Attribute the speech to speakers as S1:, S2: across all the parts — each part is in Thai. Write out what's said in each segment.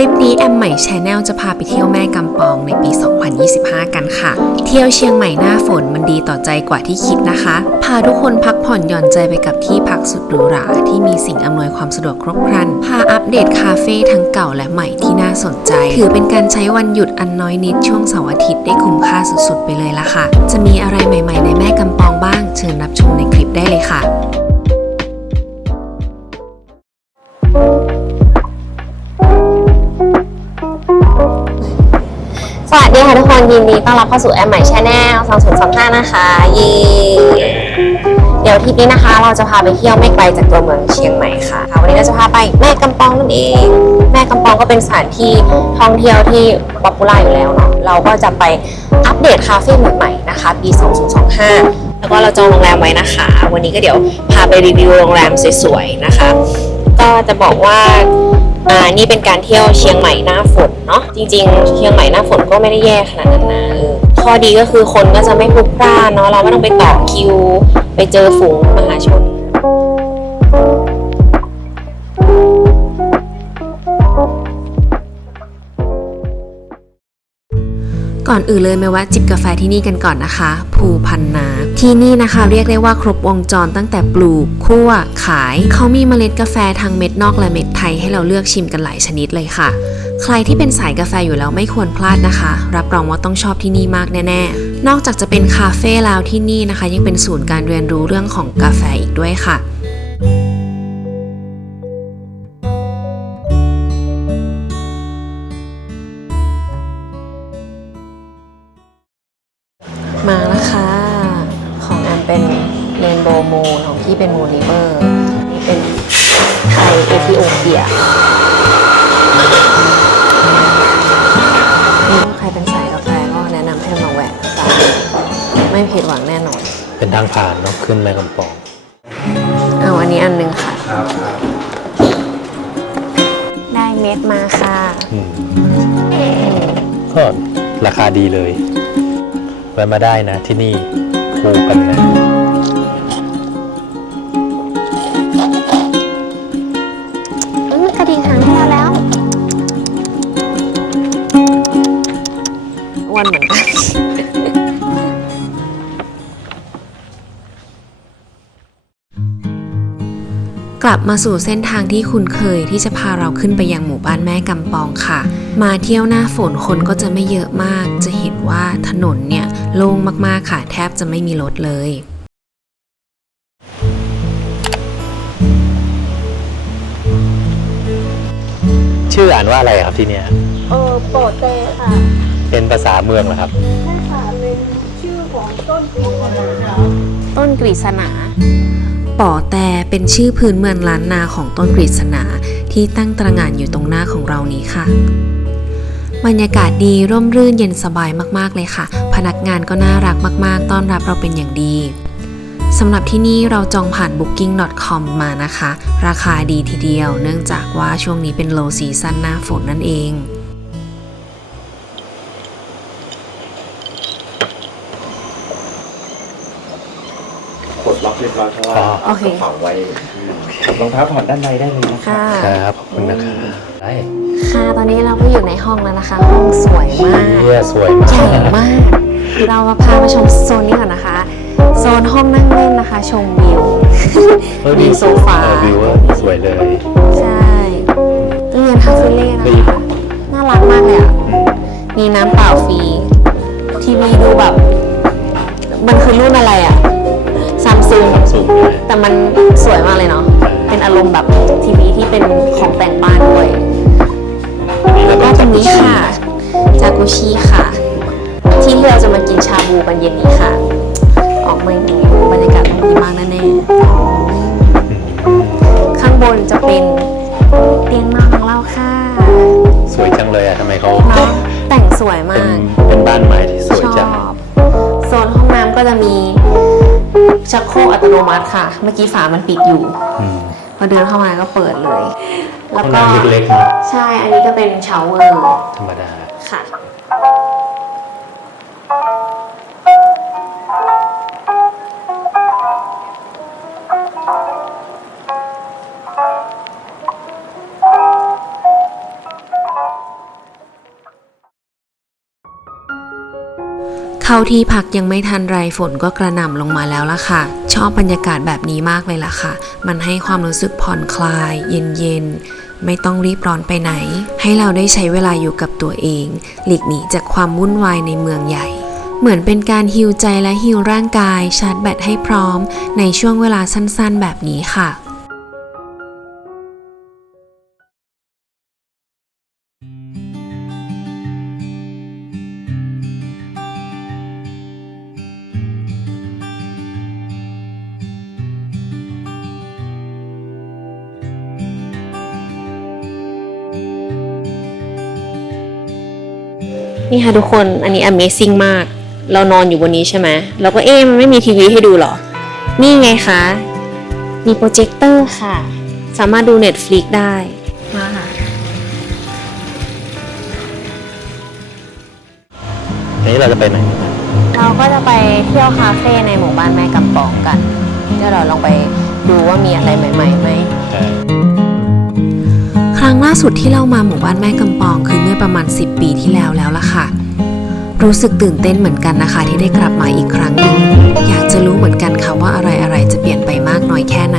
S1: ลิปนี้แอมใหม่ชแนลจะพาไปเที่ยวแม่กำปองในปี 2025 กันค่ะ เที่ยวเชียงใหม่หน้าฝนมันดีต่อใจกว่าที่คิดนะคะ พาทุกคนพักผ่อนหย่อนใจไปกับที่พักสุดหรูหราที่มีสิ่งอำนวยความสะดวกครบครัน พาอัปเดตคาเฟ่ทั้งเก่าและใหม่ที่น่าสนใจ ถือเป็นการใช้วันหยุดอันน้อยนิดช่วงเสาร์อาทิตย์ได้คุ้มค่าสุดๆ ไปเลยละค่ะ จะมีอะไรใหม่ ๆ ในแม่กำปองบ้างเชิญรับชมในคลิปได้เลยค่ะ
S2: สวัสดีค่ะทุกคนยินดีต้อนรับเข้าสู่แอมใหม่ชาแนล2025นะคะเย่เดี๋ยวทริปนี้นะคะ เราจะพาไปเที่ยวไม่ไกลจากตัวเมืองเชียงใหม่ค่ะวันนี้เราจะพาไปแม่กำปองนั่นเอง แม่กำปองก็เป็นสถานที่ท่องเที่ยวที่ป๊อปปูล่าอยู่แล้วเนาะเราก็จะไปอัปเดตคาเฟ่ใหม่ๆนะคะปี 2025 แล้วก็เราจองโรงแรมไว้นะคะ วันนี้ก็เดี๋ยวพาไปรีวิวโรงแรมสวยๆนะคะ ก็จะบอกว่า อ่านี่เป็นการเที่ยวเชียงใหม่หน้าฝนเนาะจริง ๆ เชียงใหม่หน้าฝนก็ไม่ได้แย่ขนาดนั้นนะข้อดีก็คือคนก็จะไม่พลุกพล่านเนาะเราไม่ต้องไปต่อคิว ไปเจอฝูงมหาชน
S1: อนอื่นเลยมาแวะจิบกาแฟที่นี่กันก่อนนะคะ ภูพันนา ที่นี่นะคะเรียกได้ว่าครบวงจรตั้งแต่ปลูกคั่วขาย เขามีเมล็ดกาแฟทั้งเม็ดนอกและเม็ดไทยให้เราเลือกชิมกันหลายชนิดเลยค่ะ ใครที่เป็นสายกาแฟอยู่แล้วไม่ควรพลาดนะคะ รับรองว่าต้องชอบที่นี่มากแน่ ๆ นอกจากจะเป็นคาเฟ่แล้วที่นี่นะคะ ยังเป็นศูนย์การเรียนรู้เรื่องของกาแฟอีกด้วยค่ะ เม็ด
S3: มา
S1: ค่ะ
S3: อืมก็ราคาดีเลยแวะมาได้นะที่นี่คู่กันนะ
S1: บมาสู่เส้นทางที่คุ้นเคยที่จะพาเราขึ้นไปยังหมู่บ้านแม่กำปองค่ะ มาเที่ยวหน้าฝนคนก็จะไม่เยอะมาก จะเห็นว่าถนนเนี่ยโล่งมากๆค่ะ แทบจะไม่มีรถเลย
S3: ชื่ออ่านว่าอะไรครับที่เนี้ย
S4: เออโปรเตค่ะ
S3: เป็นภาษาเมืองเหรอครับ
S4: ใช่ค่ะเป็นชื่อของต้นปีนะคะ
S1: ต้นกฤษณา ป่อแต่เป็นชื่อพื้นเมืองล้านนาของต้นกฤษณาที่ตั้งตระหง่านอยู่ตรงหน้าของเรานี้ค่ะ บรรยากาศดีร่มรื่นเย็นสบายมากๆเลยค่ะ พนักงานก็น่ารักมาก ๆ ต้อนรับเราเป็นอย่างดีสำหรับที่นี่เราจองผ่าน booking.com มานะคะ ราคาดีทีเดียว เนื่องจากว่าช่วงนี้เป็น low season หน้าฝนนั่นเอง
S5: ดล็อกเรียบร้อยเพราะว่า
S3: อ๋อ
S1: โอเค
S5: กระเป๋าไว้รองเท้าถอดด้านในได้เลยนะครับ
S1: ค่ะ
S3: ครับขอบคุณนะครับได้
S1: ค่ะ ตอนนี้เราก็อยู่ในห้องแล้วนะคะ ห้องสวยมาก
S3: เยี่ยสวยมาก
S1: ใหญ่มาก เรามาพามาชมโซนนี้ก่อนนะคะ โซนห้องนั่งเล่นนะคะ ชมวิว
S3: เออ
S1: มีโซฟา
S3: เออวิวเออสวยเลย
S1: ใช่ตู้เย็นคาเฟ่เล่นะคะ น่ารักมากเลยอะ มีน้ำเปล่าฟรี ทีวีดูแบบ มันคือรุ่นอะไรอะ ซัมซุง
S3: สูงเลย
S1: แต่มันสวยมากเลยเนาะเป็นอารมณ์แบบทีวีที่เป็นของแต่งบ้านด้วย แล้วก็ตรงนี้ค่ะจากุชิค่ะ ที่เราจะมากินชาบูกันเย็นนี้ค่ะ ออกมาอย่างนี้บรรยากาศต้องดีมากแน่ๆข้างบนจะเป็นเตียงนอนของเราค่ะ
S3: สวยจังเลยอะทำไมเขา
S1: เนาะแต่งสวย
S3: เป็น
S1: มาก
S3: เป็นบ้านไม้ที่สวย
S1: ชอ
S3: จัง
S1: บโซนห้องน้ำก็จะมี ชักโครกอัตโนมัติค่ะ เมื่อกี้ฝามันปิดอยู่
S3: อืม
S1: พอเดินเข้ามาก็เปิดเลย
S3: ห้
S1: แล้ว
S3: อง
S1: ก็
S3: น้ำเล็กๆเนาะ
S1: ใช่ อันนี้ก็เป็นชาวเวอร์
S3: ธรรมดา
S1: เข้าที่พักยังไม่ทันไรฝนก็กระหน่ำลงมาแล้วล่ะค่ะ ชอบบรรยากาศแบบนี้มากเลยล่ะค่ะ มันให้ความรู้สึกผ่อนคลาย เย็นๆไม่ต้องรีบร้อนไปไหน ให้เราได้ใช้เวลาอยู่กับตัวเอง หลีกหนีจากความวุ่นวายในเมืองใหญ่ เหมือนเป็นการฮิวใจและฮิวร่างกาย ชาร์จแบตให้พร้อม ในช่วงเวลาสั้นๆ แบบนี้ค่ะ
S2: นี่ค่ะทุกคนอันนี้ Amazing มาก เรานอนอยู่บนนี้ใช่ไหมเราก็เอ๊ะมันไม่มีทีวีให้ดูเหรอ นี่ไงคะ มีโปรเจคเตอร์ค่ะ สามารถดู Netflix ได้มาค่ะ
S3: ทีนี้เราจะไปไหน
S2: เราก็จะไปเที่ยวคาเฟ่ในหมู่บ้านแม่กำปองกัน เดี๋ยวเราลองไปดูว่ามีอะไรใหม่ๆไหม
S1: ครั้งล่า สุดที่เรามาหมู่บ้านแม่กำปองคือเมื่อประมาณ 10 ปีที่แล้วแล้วล่ะค่ะ รู้สึกตื่นเต้นเหมือนกันนะคะ ที่ได้กลับมาอีกครั้งหนึ่งอยากจะรู้เหมือนกันค่ะว่าอะไรอะไรๆจะเปลี่ยนไปมากน้อยแค่ไหน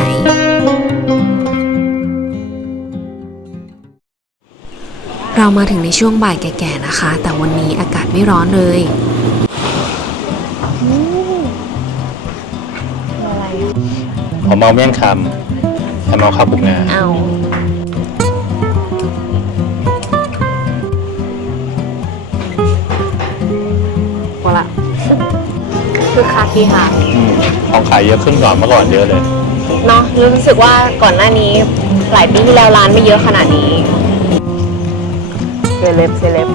S1: เรามาถึงในช่วงบ่ายแก่ๆนะคะ แต่วันนี้อากาศไม่ร้อนเลย
S3: ผมเอาเมี่ยงคำแต่เอาข้าวบุกงา
S2: เอา คือคากีค่ะ
S3: อืมของขายเยอะขึ้นกว่าเมื่อก่อนเยอะเลย
S2: เนาะรู้สึกว่าก่อนหน้านี้หลายปีที่แล้วร้านไม่เยอะขนาดนี้เซเลบเซเลบ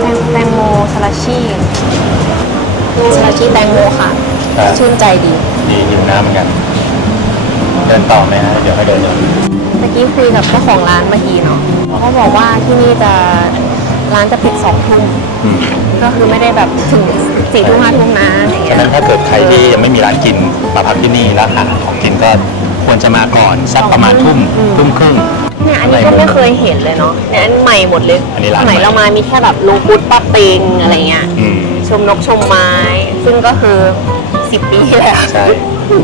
S2: แตงแตงโมสลัชชี่สลัชชี่แตงโมค่ะ
S3: ครับ
S2: ชื่นใจดี
S3: ดีหิวน้ำเหมือนกัน เดินต่อไหมฮะเดี๋ยวให้เดินเลย
S2: ตะกี้คุยกับเจ้าของร้านเมื่อกี้เนาะเขาก็บอกว่าที่นี่จะร้านจะปิดสองทุ่ม
S3: อืม
S2: ก็คือไม่ได้แบบถึงสี่ทุ่มห้าทุ่มนะอย่างเงี้
S3: ฉะ
S2: ย
S3: นั้นถ้าเกิดใครที่ยังไม่มีร้านกินมาพักที่นี่ร้านอาหารของกินก็ควรจะมาก่อนสักประมาณทุ่มทุ่มครึ่ง
S2: เนี่ยอันนี้ก็ไม่เคยเห็นเลยเนาะเนี่ยอันใหม่หมดเลย
S3: อันนี้ร้าน
S2: สมัย
S3: ใหม่
S2: เรามามีแค่แบบลุงพุทธป้าเปงอะไรเงี้ย
S3: อืม
S2: ชมนกชมไม้ ซึ่งก็คือสิบปีที่แล้ว
S3: ใช่
S2: นี่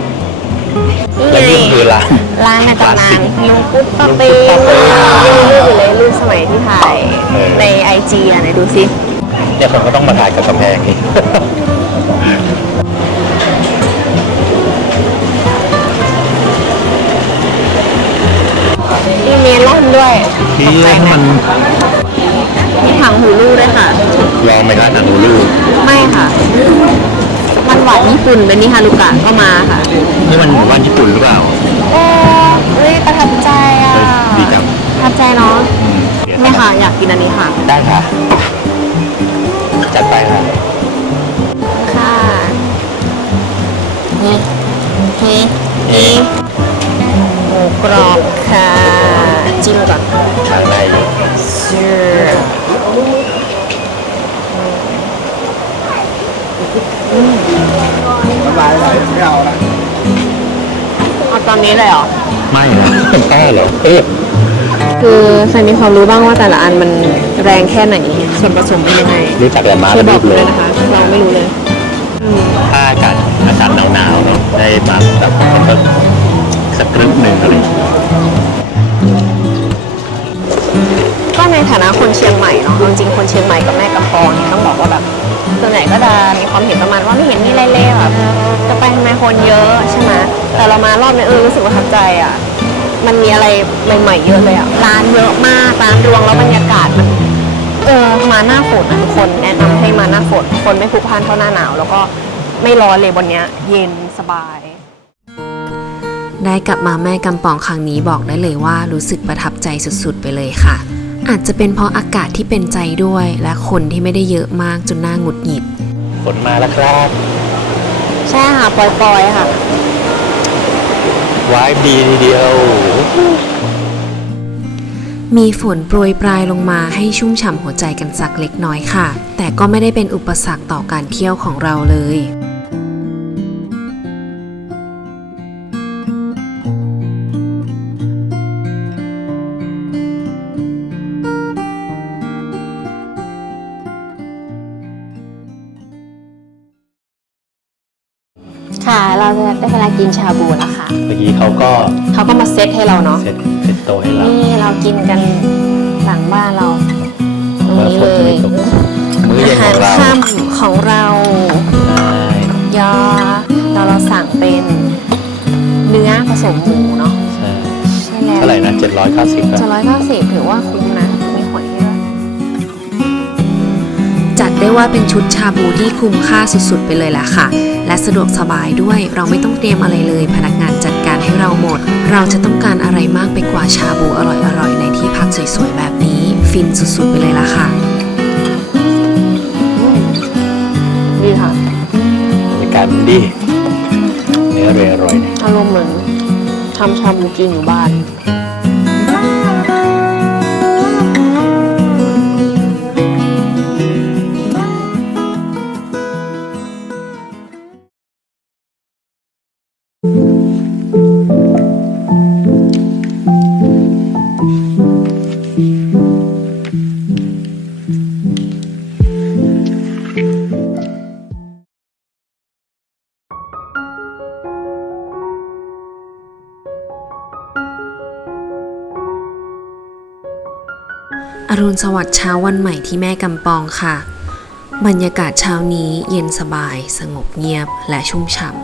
S3: และ
S2: ไง
S3: นี่คือร้าน
S2: ร้านในตำนาน
S3: คลาสสิก
S2: ลุงพุทธป้าเปง
S3: ลุงพุทธป้าเปง
S2: ยังรูปอยู่เลยรูปสมัยที่ถ่าย
S3: เออ
S2: ในไอจีอะไหนดูซิ
S3: เนี่ยคนก็ต้องมาถ่ายกับกำแพงนี่
S2: มีเมลอนด้วย
S3: นี่
S2: ตกใจไหม
S3: มัน
S2: มีถังหูรูด้วยค่ะ
S3: ลองไหมครับหนังหูลู
S2: ไม่ค่ะมัน หวานญี่ปุ่นเป็นนิฮารุกะก็มาค่ะ
S3: นี่มันหมู่บ้านญี่ปุ่นหรือเปล่า
S2: โอ้เฮ้ยประทับใจอะ
S3: เฮ้ยดีจัง
S2: ประทับใจเนาะ
S3: อืมเดี๋ยว
S2: เนี่ยค่ะ อยากกินอันนี้ค่ะ
S3: ได้ค่ะ จัดไปค่ะ
S2: ค่ะนี่นี่นี่หมูกรอบ เอาตอนนี้เลยเหรอ
S3: ไม่นะป้าเหรอเออ
S2: คือใส่มีความรู้บ้างว่าแต่ละอันมันแรงแค่ไหน ส่วนผสมเป็นยังไง
S3: รู้จักแต่ม้า
S2: ช่วย
S3: ก
S2: บ
S3: ระ
S2: อก
S3: ดูก
S2: เล
S3: เลยย
S2: นะคะ เราไม่รู้เลย
S3: ถ้าอากาศอากาศหนาวๆเนอะได้มาแบบมันก็สักกรึ๊บหนึ่งอะไรอย่างเงี้ย
S2: ก็ในฐานะคนเชียงใหม่เนาะเอาจริงๆคนเชียงใหม่กับแม่กำปองเนี่ยต้องบอกว่าแบบส่วนใหญ่ก็จะมีความเห็นประมาณว่าไม่เห็นมีอะไรเลยแบบจะ ไปทำไมคนเยอะใช่ไหมแต่เรามารอบนี้เออรู้สึกประทับใจอะ มันมีอะไรใหม่ๆเยอะเลยอะ ร้านเยอะมากร้านรวงแล้วบรรยากาศมันเออมาหน้าฝนนะทุกคนแนะนำให้มาหน้าฝนคนไม่พลุกพล่านเท่าหน้าหนาว แล้วก็ไม่ร้อนเลยวันเนี้ยเย็นสบาย
S1: ได้กลับมาแม่กำปองครั้งนี้บอกได้เลยว่ารู้สึกประทับใจสุดๆ ไปเลยค่ะ อาจจะเป็นเพราะอากาศที่เป็นใจด้วย และคนที่ไม่ได้เยอะมากจนน่าหงุดหงิด
S3: ฝนมาแล้วครับ
S2: ใช่ค่ะปล่อยๆค่ะ
S3: วายดีทีเดียว
S1: มีฝนโปรยปลายลงมาให้ชุ่มฉ่ำหัวใจกันสักเล็กน้อยค่ะ แต่ก็ไม่ได้เป็นอุปสรรคต่อการเที่ยวของเราเลย
S3: อ
S1: อ
S2: ได้เวลากินชาบูแล้วค่ะ
S3: เมื่อกี้เขาก็
S2: เขาก็มาเซตให้เราเนาะ
S3: เสร็จเสร็จโตะให้เรา
S2: นี่เรากินกันหลังบ้านเรา ตรงนี้
S3: ฝ
S2: เล
S3: จะไม่
S2: ย
S3: ตกมื้อ
S2: อา
S3: เย็นข
S2: หา
S3: อ
S2: รง
S3: เรา
S2: ค่ำของเรา
S3: ใช่
S2: ยอเราเราสั่งเป็นเนื้อผสมหมูเนาะ
S3: ใช่
S2: ใช่แล้ว
S3: เท่าไหร่นะ790ครับ
S2: จะร้อยเก้าสิบถือว่าคุ้มนะ
S1: ได้ว่าเป็นชุดชาบูที่คุ้มค่าสุดๆ ไปเลยล่ะค่ะ และสะดวกสบายด้วยเราไม่ต้องเตรียมอะไรเลย พนักงานจัดการให้เราหมด เราจะต้องการอะไรมากไปกว่าชาบูอร่อยๆ ในที่พักสวยๆ แบบนี้ ฟินสุดๆ ไปเลยล่ะค่ะ
S2: ดีค่ะ
S3: บรรยากาศมันดีเนื้อเรอร่อยเนี่ย
S2: อารมณ์เหมือนทำชาบูกินอยู่บ้าน
S1: อรุณสวัสดิ์เช้าวันใหม่ที่แม่กำปองค่ะ บรรยากาศเช้านี้เย็นสบาย สงบเงียบและชุ่มฉ่ำ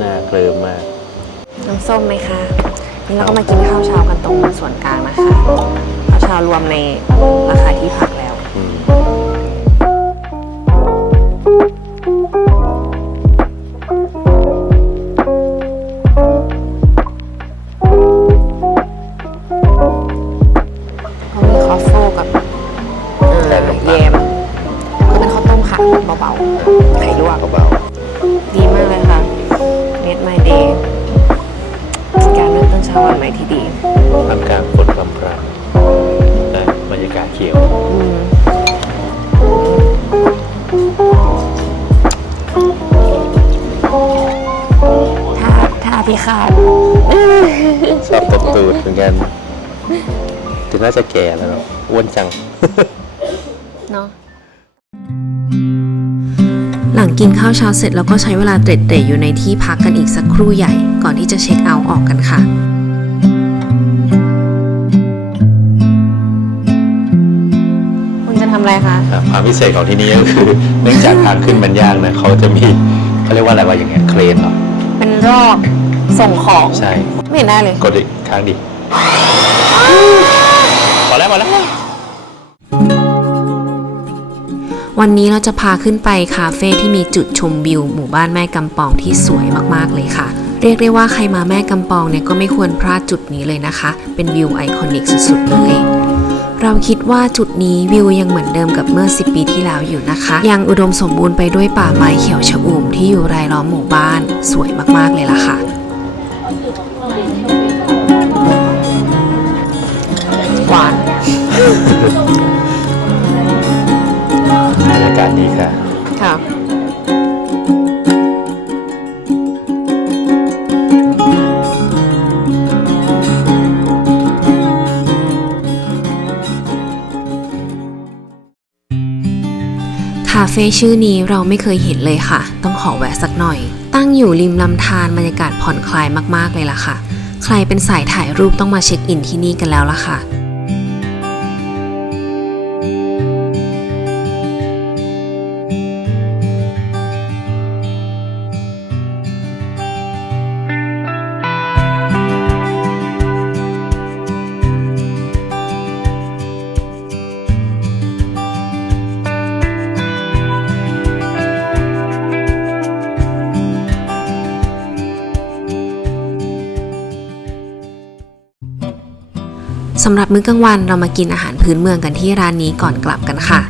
S3: น่าเคลิมมาก
S2: น้ำส้มไหมคะ นี่เราก็มากินข้าวเช้ากันตรงส่วนกลางนะคะข้าวเช้ารวมในราคาที่พักแล้ว ต้นเช้าวันใหม่ที่ดี
S3: ๆท่ามกลางฝนพรำพรำและบรรยากาศเขียว
S2: อืมถ้าถ้าพิฆาต
S3: ชอบตบตูดเหมือนกัน ถึงน่าจะแก่แล้วเนอะอ้วนจัง
S2: เนาะ
S1: หลังกินข้าวเช้าเสร็จเราก็ใช้เวลาเตร็ดเตะอยู่ในที่พักกันอีกสักครู่ใหญ่ ก่อนที่จะเช็คเอาท์ออกกันค่ะ
S2: อะไรคะ
S3: ครับความพิเศษของที่นี่ก็คือ เนื่องจากทางขึ้นมันยากนะเขาจะมีเขาเรียกว่าอะไรวะอย่างเงี้ยเครนเหรอ
S2: เป็นรอบส่งของ
S3: ใช่
S2: ไม่เห็นได้เลย
S3: กดอีกครั้งดิพอแล้วพอแล้ว
S1: วันนี้เราจะพาขึ้นไปคาเฟ่ที่มีจุดชมวิวหมู่บ้านแม่กำปองที่สวยมากๆเลยค่ะ เรียกได้ว่าใครมาแม่กำปองเนี่ยก็ไม่ควรพลาดจุดนี้เลยนะคะ เป็นวิวไอคอนิกสุดๆเลย เราคิดว่าจุดนี้วิวยังเหมือนเดิมกับเมื่อ 10 ปีที่แล้วอยู่นะคะ ยังอุดมสมบูรณ์ไปด้วยป่าไม้เขียวชอุ่มที่อยู่รายล้อมหมู่บ้าน สวยมากๆเลยล่ะค่ะ
S2: หวาน
S3: บรรยากาศดีค่ะ
S2: ค่ะ
S1: คาเฟ่ชื่อนี้เราไม่เคยเห็นเลยค่ะ ต้องขอแวะสักหน่อย ตั้งอยู่ริมลำธารบรรยากาศผ่อนคลายมากๆเลยล่ะค่ะ ใครเป็นสายถ่ายรูปต้องมาเช็คอินที่นี่กันแล้วล่ะค่ะ สำหรับมื้อกลางวันเรามากินอาหารพื้นเมืองกันที่ร้านนี้ก่อนกลับกันค่ะ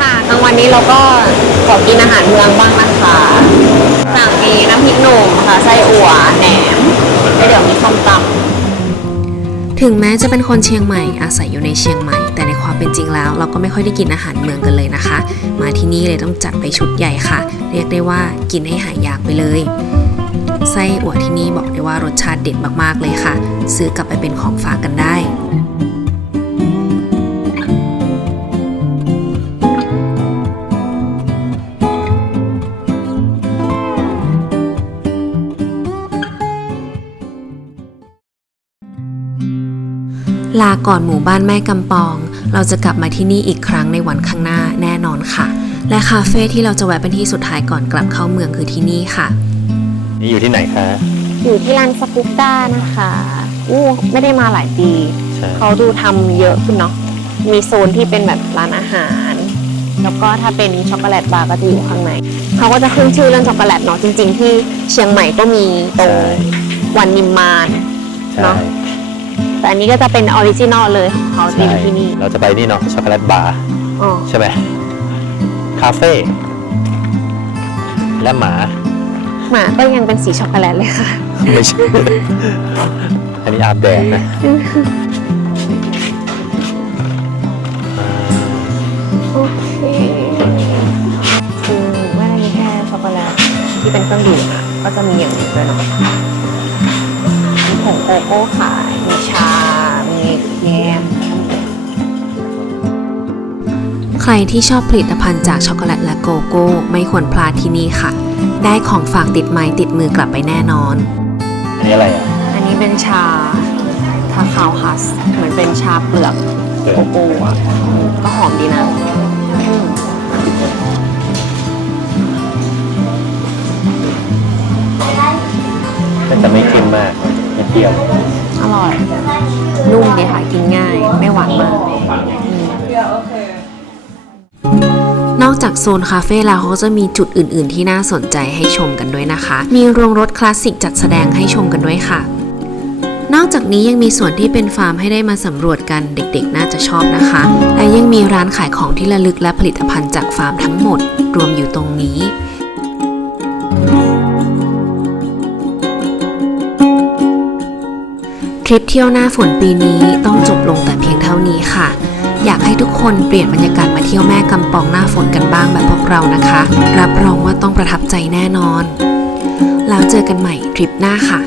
S2: ค่ะกลางวันนี้เราก็ขอกินอาหารเมืองบ้างนะคะสั่งมีน้ำพริกหนุ่มค่ะไส้อั่วแหนมแล้วเดี๋ยวมีส้มต
S1: ถึงแม้จะเป็นคนเชียงใหม่อาศัยอยู่ในเชียงใหม่แต่ใน ความเป็นจริงแล้ว เราก็ไม่ค่อยได้กินอาหารเมืองกันเลยนะคะ มาที่นี่เลยต้องจัดไปชุดใหญ่ค่ะ เรียกได้ว่ากินให้หายอยากไปเลย ไส้อั่วที่นี่บอกได้ว่ารสชาติเด็ดมากๆเลยค่ะ ซื้อกลับไปเป็นของฝากกันได้ลาก่อนหมู่บ้านแม่กำปอง เราจะกลับมาที่นี่อีกครั้งในวันข้างหน้าแน่นอนค่ะ และคาเฟ่ที่เราจะแวะเป็นที่สุดท้ายก่อนกลับเข้าเมืองคือที่นี่ค่ะ
S3: นี่อยู่ที่ไหนคะ
S2: อยู่ที่ร้านสกุปต้านะคะอู้ไม่ได้มาหลายปี
S3: ใช่
S2: เขาดูทำเยอะขึ้นเนาะ มีโซนที่เป็นแบบร้านอาหาร แล้วก็ถ้าเป็นช็อกโกแลตบาร์ก็จะอยู่ข้างใน เขาก็จะขึ้นชื่อเรื่องช็อกโกแลตเนาะ จริง ๆ ที่เชียงใหม่ก็มีตรงวันนิมมาน
S3: ใช่
S2: เนอะ แต่อันนี้ก็จะเป็นออริจินอลเลยของเขา
S3: ใช่
S2: เป็นที่นี่
S3: เราจะไปนี่เนาะช็อกโกแลตบาร์
S2: อ๋อ
S3: ใช่ไหมคาเฟ่และหมา
S2: หมาก็ยังเป็นสีช็อกโกแลตเลยค่ะ
S3: ไม่ใช่ อันนี้อาบแดดนะอ่า
S2: โอเคคือไม่ได้มีแค่ช็อกโกแลตที่เป็นเครื่องดื่มอะก็จะมีอย่างอื่นด้วยเนาะมีผงโกโก้ขาย
S1: ใครที่ชอบผลิตภัณฑ์จากช็อกโกแลตและโกโก้ไม่ควรพลาดที่นี่ค่ะ ได้ของฝากติดไม้ติดมือกลับไปแน่นอน
S3: อันนี้อะไรอะ
S2: อันนี้เป็นชาคาคาวฮัสเหมือนเป็นชาเปลือกโกโก้อะก็หอมดีนะอืม
S3: แต่จะไม่เค็มมากไม่เปรี้ยว
S2: อร่อย นุ่มดีค่ะกินง่าย ไม่หวานมาก
S1: น อกจากโซนคาเฟ่แล้วเขาจะมีจุดอื่น ๆ ที่น่าสนใจให้ชมกันด้วยนะคะ มีโรงรถคลาสสิกจัดแสดงให้ชมกันด้วยค่ะ นอกจากนี้ยังมีส่วนที่เป็นฟาร์มให้ได้มาสำรวจกันเด็กๆ น่าจะชอบนะคะ และยังมีร้านขายของที่ระลึกและผลิตภัณฑ์จากฟาร์มทั้งหมด รวมอยู่ตรงนี้ทริปเที่ยวหน้าฝนปีนี้ต้องจบลงแต่เพียงเท่านี้ค่ะ อยากให้ทุกคนเปลี่ยนบรรยากาศมาเที่ยวแม่กำปองหน้าฝนกันบ้างแบบพวกเรานะคะ รับรองว่าต้องประทับใจแน่นอน แล้วเจอกันใหม่ทริปหน้าค่ะ